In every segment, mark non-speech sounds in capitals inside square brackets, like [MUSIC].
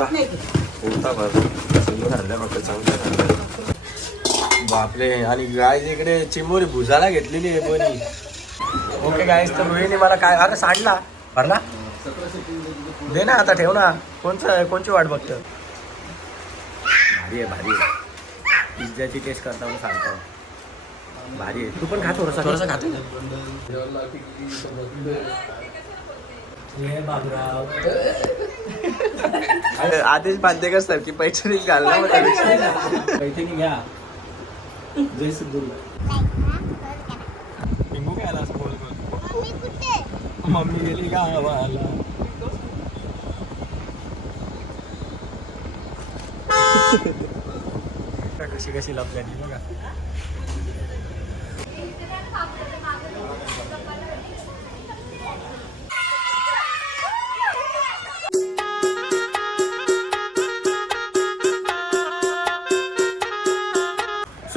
होता. चांगलं बापरे आणि गाय इकडे चिंबोरी भुजाला घेतलेली आहे कोणी ओके गायस तर रोहिणी मला काय अरे सांडला. भरला? दे ना आता ठेव ना. कोणचं कोणची वाट बघतं भारी आहे भारी आहे. पिझ्झाची टेस्ट करता म्हणून सांगतो. भारी आहे. तू पण खा थोडंसं. थोडंसं खातो आधीच बांधे कसतात की पैसे घालला पैठणी घ्या. जय सिद्धू लिंबू घ्यायला असं बोल बोल मम्मी गेली गावाला. कशी कशी लपल्यानी बघा.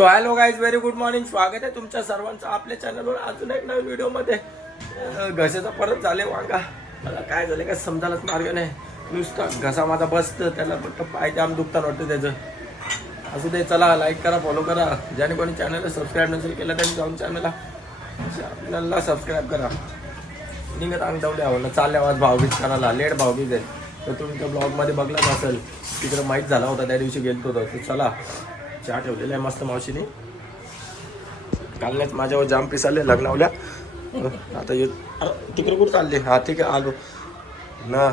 So hello guys very good morning स्वागत आहे तुमच्या सर्वांचं आपल्या चॅनलवर अजून एक नवीन व्हिडिओमध्ये घसेचा घशाचा परत झाले वांगा. मला काय झालं काय समजायलाच मार्ग नाही. नुसता घसा माझा बसतं त्याला फक्त पाय जाम दुखतात वाटतं त्याचं. असू दे चला लाईक करा फॉलो करा. ज्याने कोणी चॅनलला सबस्क्राईब नसेल केलं त्यांनी जाऊन चॅनलला चॅनलला सबस्क्राईब करा. निघत आम्ही आवडलं. चालल्या आज भावगीत करायला. लेट भावगीत आहे. तर तुम्ही त्या ब्लॉगमध्ये बघलाच असेल. तिकडे माहीत झाला होता त्या दिवशी गेलतो होतो तर चला. चहा ठेवलेला आहे मस्त मावशीने. कालनेच माझ्यावर जाम पिसाले लग्नावल्या. आता अरे, तिकडे कुठं चालले? हा ठीक आहे आलो. ना.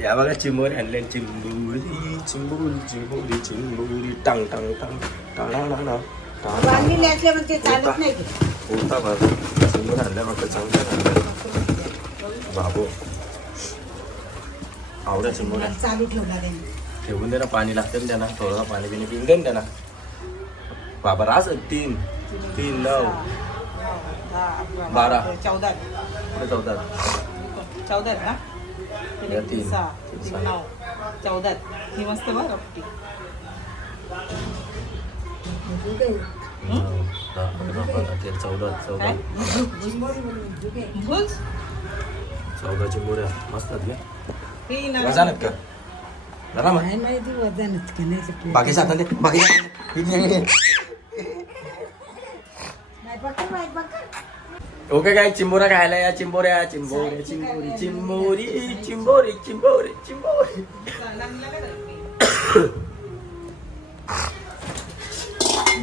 या बघा चिंबोरी आणले चिंबोरी चिंबोरी चिंबोरी चिंबोरी. टांग टांग टांग. ते. होता बरं चिंबोरी आणल्या फक्त चांगलं आणलं बाबू. आवड्या चिंबोऱ्या. चालू ठेवला ठेवून दे ना पाणी लागतं ना त्यांना थोडं पाणी बिणी पिऊन दे ना त्यांना. बाबा रास तीन तीन नऊ बारा. चौदा चौदा. चौदा ना? या तीन. सहा तीन, तीन, सहा. नऊ चौदा. ही मस्त बघ रपटी चौदा चौदा. चौदा मस्त घ्या ही ना वजन आहेत का? जरा माहिती वजनच का नाही बाकी साधन दे बाकी ओके काय चिंबोरा खायला या चिंबोऱ्या चिंबोऱ्या चिंबोरी चिंबोरी चिंबोरी चिंबोरी चिंबोरी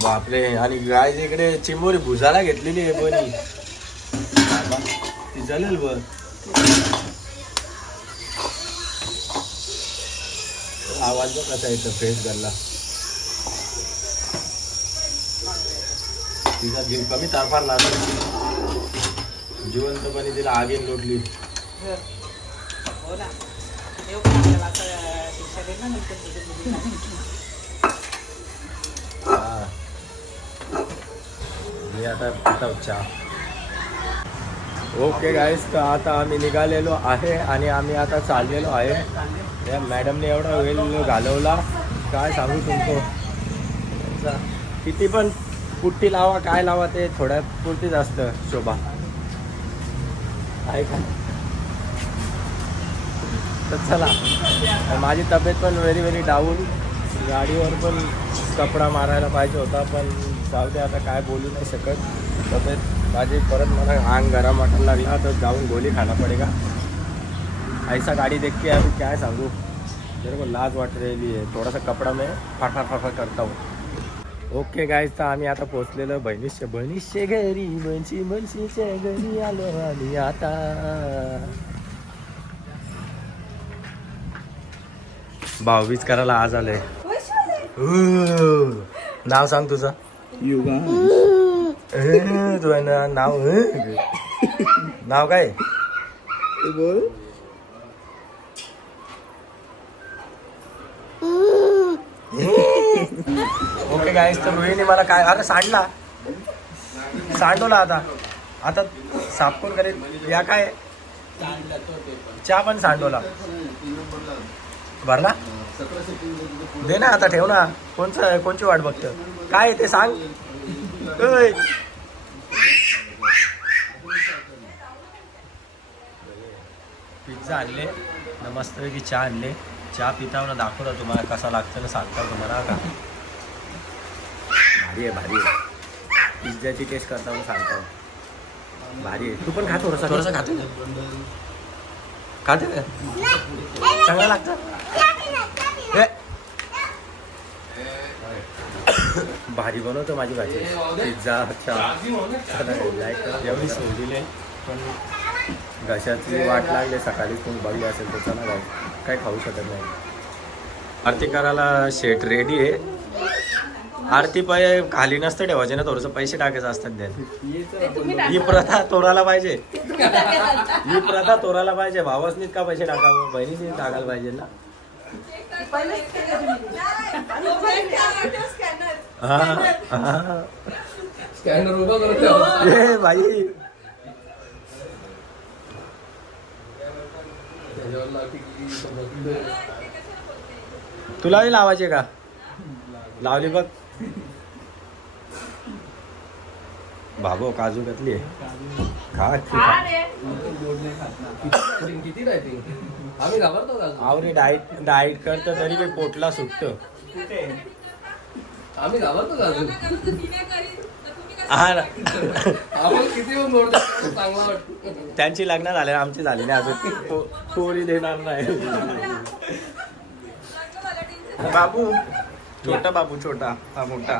बापरे आणि गाय इकडे चिंबोरी भुजाला घेतलेली आहे बाबा, [LAUGHS] ती जलेल बर आवाज बघ कसा येतो फ्रेश गल्ला तिचा जीव कमी तारफार लागला. जिवंतपणे तिला आगीन लोटली. मी आता पिता चहा. ओके गाईस तर आता आम्ही निघालेलो आहे आणि आम्ही आता चाललेलो आहे. त्या मॅडमने एवढा वेळ घालवला. काय सांगू तुमको? किती पण पुट्टी लावा काय लावा ते थोड्या पुरतीच असतं शोभा. आहे का? तर चला. माझी तब्येत पण व्हेरी व्हेरी डाऊन गाडीवर पण कपडा मारायला पाहिजे होता पण जाऊ दे आता काय बोलू नाही शकत. तब्येत माझी परत मला अंग गरम वाटायला लागला तर जाऊन गोली खायला पडेगा. ऐसा गाड़ी देख के अभी क्या है सांगू? मेरे को लाज वाट रही है। थोड़ा सा कपड़ा मैं फाट फाट फाट फाट करता हूँ। ओके गाईज तर आम्ही आता पोहोचलेलो बहिणीशे बहिणीशे घरी बहिणशी बहिणशीच्या घरी आलो आम्ही आता. भाऊबीज करायला आज आलंय नाव सांग तुझं. युगा ना- नाव नाव काय? बोल. गायस तर रोहिणी मला काय अरे सांडला. सांडवला आता. आता साफ करेल या काय? चहा पण सांडवला. भरला? दे ना आता ठेव ना. कोणचं कोणची वाट बघतं काय आहे ते सांग. पिझ्झा आणले. न मस्तपैकी चहा आणले. चहा पिता ना तुम्हाला कसा लागतं ना सांगता तुम्हाला का? भारी आहे भारी आहे. पिझ्झाची टेस्ट करता म्हणून सांगता. भारी आहे. तू पण खातो थोडंसं. थोडंसं खातो. खाते का? चांगलं लागतं. भारी बनवतो माझी भाजी. पिझ्झा एवढी सोडली नाही पण घशाची वाट लागली सकाळी तुम्ही बघली असेल तर चला काय खाऊ शकत नाही. आरती करायला शेट रेडी आहे. आरती पाय खाली नसतं ठेवायचे ना थोडंसं पैसे टाकायचं असतात द्या ही प्रथा तोडायला पाहिजे. ही प्रथा तोडायला पाहिजे. भावासनीच का पैसे टाकावं बहिणीच टाकायला पाहिजे ना. हा, हा. स्कॅनर उभा करतो ए भाई तुलाही लावायचे का? लावली बघ. बाबो काजू घातली खा. किती राहते आम्ही घाबरतो? आवरे डाईट करतं तरी काही पोटला सुटतं. आम्ही घाबरतो का अजून हा चांगला त्यांची लग्न झाले आमची झाली नाही अजून. पोरी देणार नाही. बाबू छोटा बाबू छोटा हा मोठा.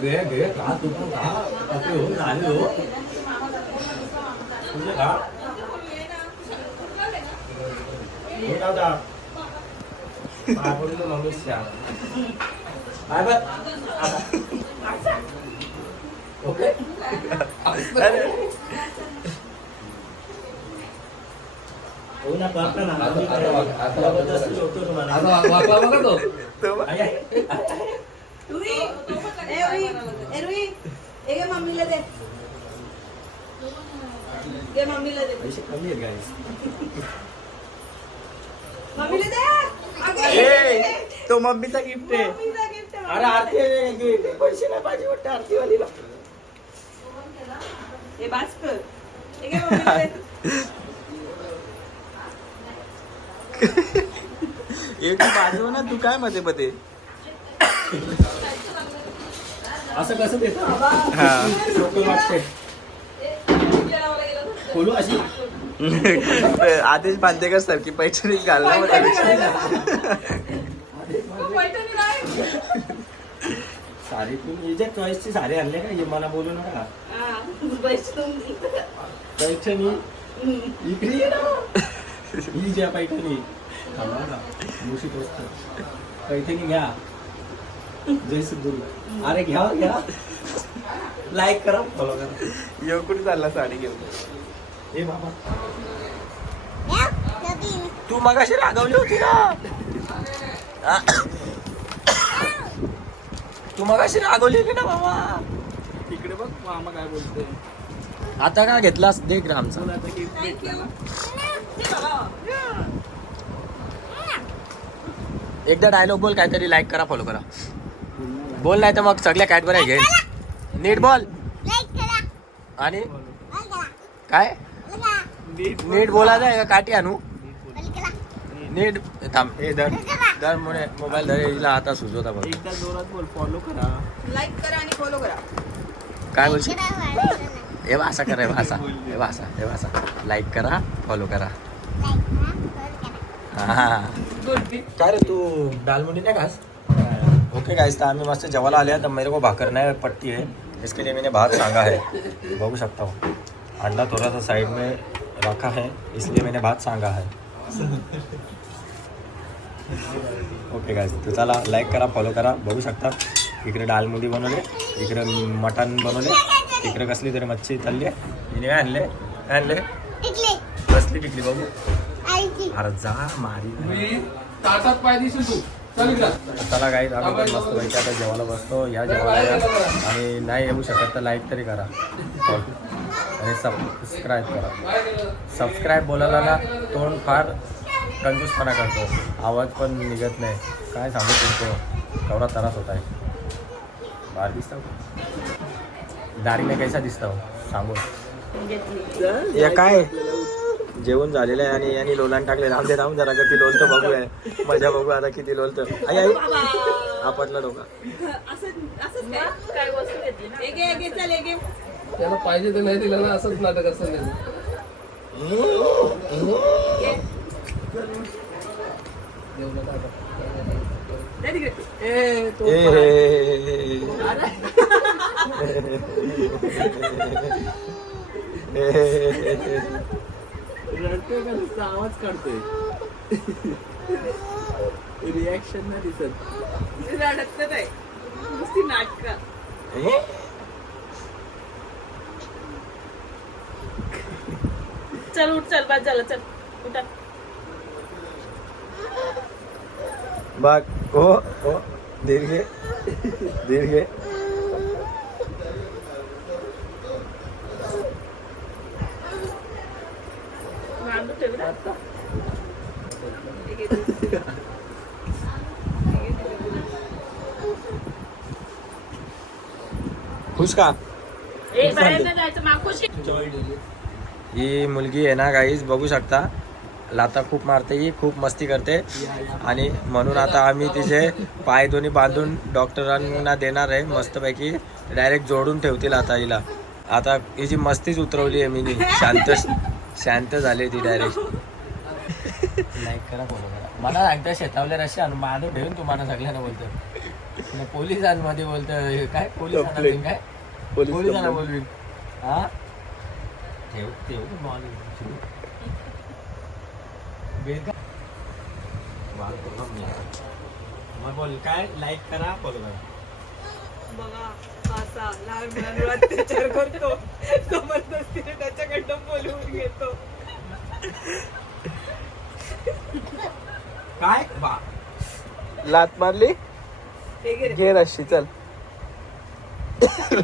घे घे खा तू पण खा कसे होऊन झाले हो. तुझे खा हो दादा आपण मनुष्य काय बघ. ओके. हो ना पापा ना जबरदस्ती होतो तुम्हाला आता वा- वाकला बघा तो आई, आई, आई. रुई ए रुई ए रुई ए गे मम्मीला दे. मम्मीला दे. पैसे कमी आहेत guys. मम्मीला दे. अगं, तो मम्मीचा गिफ्ट आहे. मम्मीचा gift आहे, अरे आरती आहे, गिफ्ट पैसे नाही पाहिजे वाटतं आरतीवालीला. हे बास कर. मम्मीला दे. [LAUGHS] एक बाजू ना तू काय मध्ये मध्ये? असं कसं देत सोपं वाटते खोलू अशी. आदेश बांदेकर सारखी पैठणी घालला साडी तू हिच्या चॉईसची साडी आणले का? हे मला बोलू नका. पैठणी इकडे ये. ना ही ज्या पैठणी. थांबा ना. पैठणी घ्या. जय सिद्धू अरे घ्या घ्या. लाईक करा फॉलो करा. यो कुठे चालला साडी घेऊन? ए बाबा. तू मगाशी रागवली होती ना? तू मगाशी रागवली होती ना बाबा. इकडे बघ मामा काय बोलतोय. आता का घेतलास दे ग्रामचा. एकदा डायलॉग बोल काहीतरी लाईक करा फॉलो करा. बोल नाही तर मग सगळ्या कॅडबऱ्या घे. नीट बोल. आणि? काय? नीट बोलायचं आहे का काठी आणू. नीट थांब ए धर. धर म्हणे मोबाईल धर हिला आता सुचवता बघ. एकदा जोरात बोल फॉलो करा. लाईक करा आणि फॉलो करा. काय बोलशील? हे भाषा करा हे भाषा. हे भाषा हे भाषा. लाईक करा फॉलो करा. हा. काय रे तू दालमुंडी नाही खास ओके गाइस तो आम्ही मस्त जेवायला आले. हैं, तो मेरे को भाकर नहीं पड़ती है. इसके लिए मैंने भात सांगा है. बघू सकता हो. अंडा थोड़ा सा साइड में रखा है. इसलिए मैंने भात सांगा है. ओके गाइस तो चला लाईक करा फॉलो करा. बघू शकता. इकडे डालमुंडी बनवले. इकडे मटण बनवले. इकडे कसली तरी मच्छी चालली हिने आणले? आणले? कसली टिकली बघू. अरे जा मारी. मी ताटात पाय दिसेल तू. चल काही आम्ही पण मस्त पैकी आता जेवायला बसतो. या जेवायला या. आणि नाही येऊ शकत तर लाईक तरी करा. आणि सबस्क्राईब करा. सबस्क्राईब बोलायला ना तोंड फार कंजूसपणा करतो. आवाज पण निघत नाही. काय सांगू तुमको केवढा त्रास होत आहे. बाहेर दिसता दाढीने कैसा दिसता हो? सांगू. या काय? जेवण झालेलं आहे आणि यांनी लोलान टाकले राहून दे राहून जरा किती लोलतं बघूया. मजा बघू आता किती लोलतं. आई आई. आपटला डोका. त्याला पाहिजे ते नाही दिलं ना असंच नाटक असतं त्याचं. [LAUGHS] [LAUGHS] रडतोय का नुसता आवाज काढतोय? रिॲक्शन नाही दिसत. रडत नाही नुसती नाटकं. चल उठ चल बाद झालं चल. उठा. बघ हो हो. दीर्घ दीर्घ मांडू ठेव ना. खुश का? ही मुलगी आहे ना काहीच बघू शकता. लाता खूप मारते ही खूप मस्ती करते. आणि म्हणून आता आम्ही तिचे पाय दोन्ही बांधून डॉक्टरांना देणार आहे मस्तपैकी. डायरेक्ट जोडून ठेवतील आता हिला. आता हिची मस्तीच उतरवली आहे मी शांत शांत झाली ती डायरेक्ट लाईक करा फॉलो करा. मला सांगता शेतावल्या रशी आणून मांडून ठेवून तुम्हाला सगळ्यांना बोलतो पोलिसांमध्ये बोलतं काय? पोलिसांना काय? पोलिसांना बोलवीन हा? ठेव ठेव मग बोल काय? लाईक करा फॉलो करा. बघा असा लहान मुलांवर अत्याचार करतो. जबरदस्तीने त्याच्याकडनं बोलवून घेतो. काय? बा लात मारली? हे घे रशी चल.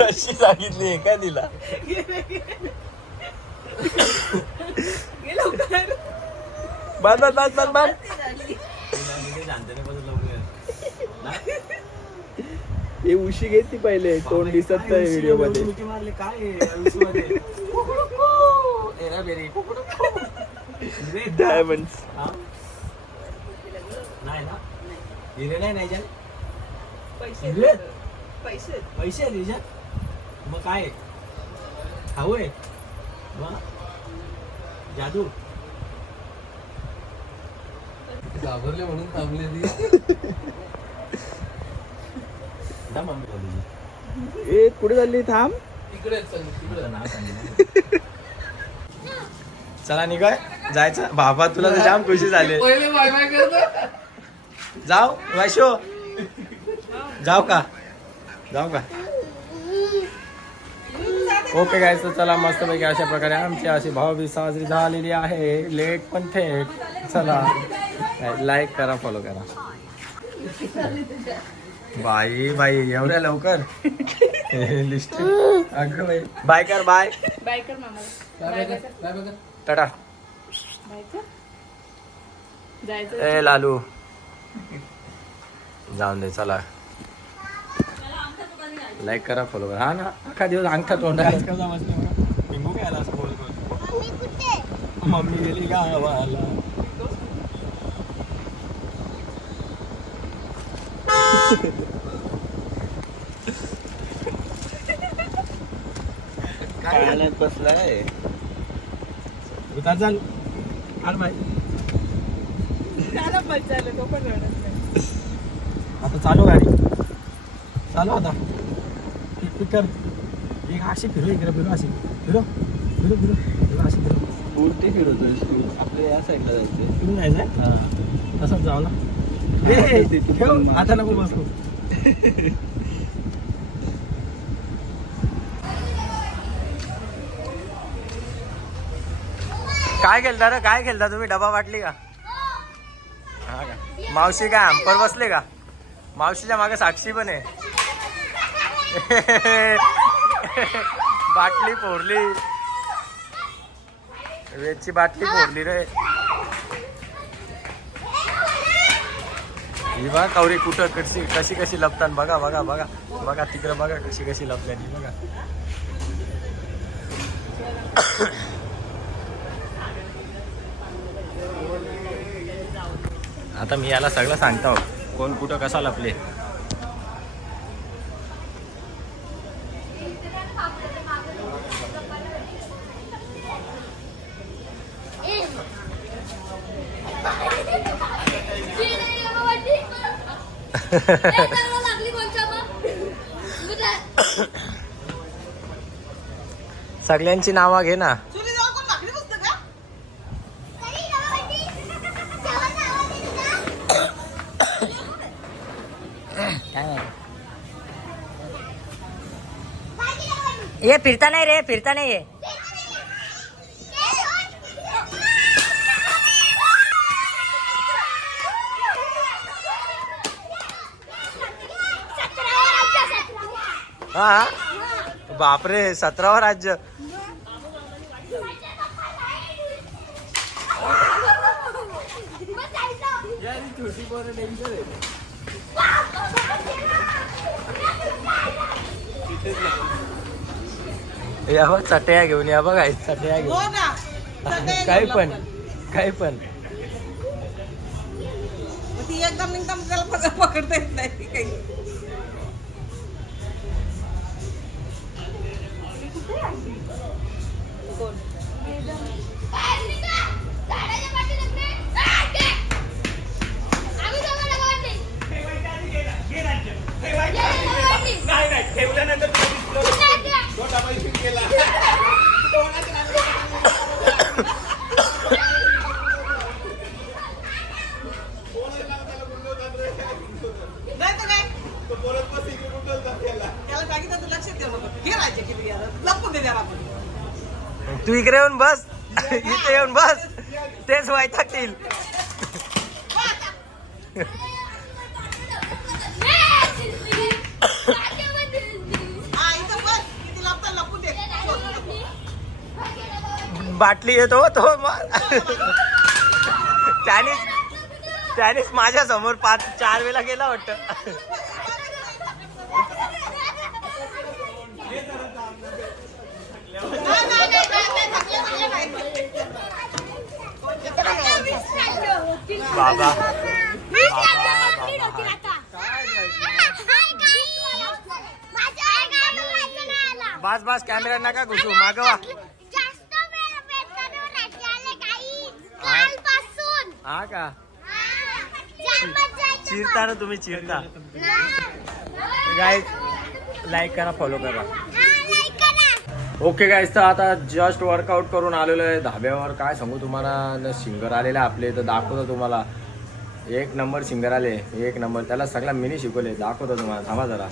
रशी सांगितली काय दिला. बांध बांध बांध हे उशी घेतली पहिले. तोंड दिसत नाही व्हिडिओमध्ये. मारले? काय [LAUGHS] डायमंड नाही ना? हिरे नाही नाही पैसे दिले? पैसे पैसे आहे त्याच्यात मग काय? खाऊ आहे? वा. जादू? घाबरले म्हणून थांबले ती. दा मम्मी बोलली. ए कुठे चालली थांब. तिकडे चल तिकडे तुझं नाव सांगितलं. चला निघाय. जायचं. बाबा तुला तर जाम खुशी झाली. पहिले बाय बाय करतो. जाऊ वैशो. जाऊ का? जाऊ का? ओके काय तर चला मस्तपैकी अशा प्रकारे आमची अशी भावबीज साजरी झालेली आहे. लेट पण थेट. चला. लाईक करा फॉलो करा. बाई बाई एवढ्या लवकर? लिस्ट अगं बाई. बाय कर बाय बाय कर टाटा. जायचं ए लालू. जाऊन दे चला. लाईक करा फॉलो करा. हा ना अख्खा दिवस अंगठा असं बोल बोल मम्मी गेली गावाला. काय बसलाय. उतार चाल. आल बाय त्याला मजा आलं तो पण रडत नाही. आता चालू गाडी. चालू आता. पिक पिक कर. एक अशी फिरू इकडे फिरू अशी. फिरू फिरू फिरू फिरू अशी फिरू. उलटी फिरवतो आपल्या या साईडला जायचं फिरून जायचं आहे तसंच जाऊ ना. ए, ठेव आता नको बसू. काय खेळता रे? काय खेळता? तुम्ही डबा वाटली हा का? मावशी काय अंपर बसले का? मावशीच्या मागे साक्षी पण आहे. [LAUGHS] बाटली फोडली. वेजची बाटली फोडली रे. ही बघा कवरी कुठं कशी कशी कशी लपतात. बघा बघा बघा. बघा तिकडं बघा कशी कशी लपल्यानी बघा. आता मी याला सगळं सांगतो. कोण कुठं कसा लपले. [LAUGHS] सगळ्यांची नावं घे ना. ये फिरता नहीं रे फिरता नहीं ये। हा? बापरे सतरावा राज्य। छोटी [LAUGHS] [LAUGHS] या बघ चटया घेऊन या बघा चटया घेऊन. हो काही पण. काही पण. ती एकदम एकदम त्याला पकड- पकडता येत नाही काही. नाही तर काय त्याला सांगितलं तर लक्षात ठेव नको. घे राज्य किती घ्या लपून दे त्याला आपण तू इकडे येऊन बस. [LAUGHS] इथे येऊन बस. तेच वैतागतील हा [LAUGHS] [LAUGHS] बाटली येतो तो त्यानेच त्यानेच माझ्यासमोर पाच चार वेळा गेला वाटत. नाही, नाही, नाही, नाही, नाही, नाही, नाही, नाही. बाबा. बस बस कॅमेरा नका घुसू? मागवा हा का? चिरता ना तुम्ही चिरता. ना. गाय लाईक करा फॉलो करा. ओके गाईज तर आता जस्ट वर्कआउट करून आलेलो आहे धाब्यावर. काय सांगू तुम्हाला? सिंगर आलेले आपले तर दाखवतो तुम्हाला. एक नंबर सिंगर आले एक नंबर त्याला सगळा मिनी शिकवले दाखवतो तुम्हाला. थांबा जरा.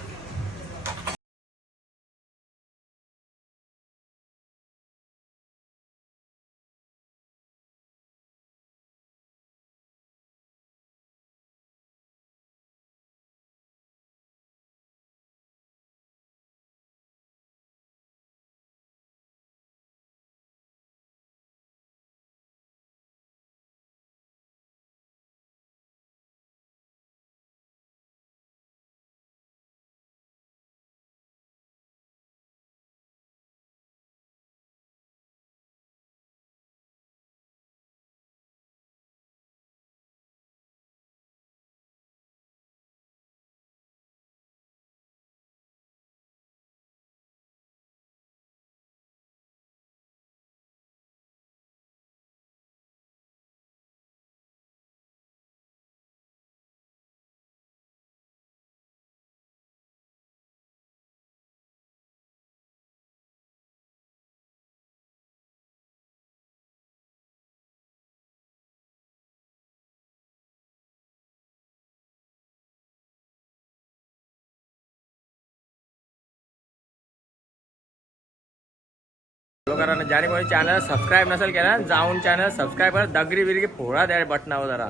फॉलो करा ना. ज्याने कोणी चॅनल सबस्क्राईब नसेल केला जाऊन चॅनल सबस्क्राईब करा. दगरी बिरगी फोडा त्या बटनावर जरा.